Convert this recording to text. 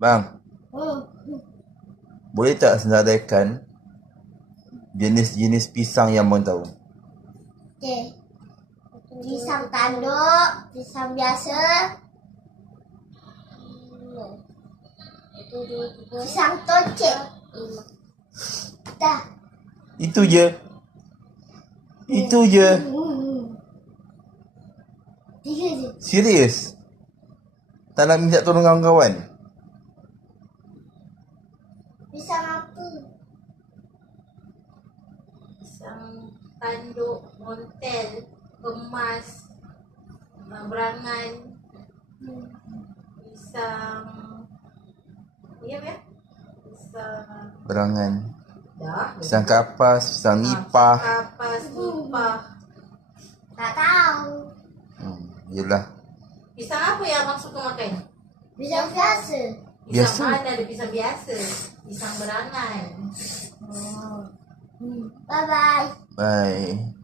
Bang, boleh tak senaraikan jenis-jenis pisang yang bang tahu? Okey. Pisang tanduk, pisang biasa. Pisang tocek. Dah. Itu je. Itu je. Tiga je. Serius? Tak nak minta tolong kawan-kawan? Pisang apa? Pisang tanduk, montel, kemas, berangan, pisang Ya apa ya? Pisang Berangan. Dah Pisang kapas, pisang nipah. Kapas, nipah Tak tahu. Hmm, yelah. Pisang apa yang abang suka makan? Pisang biasa. Pisang Biasa. mana ada pisang biasa? Pisang berangan Bye bye. Bye.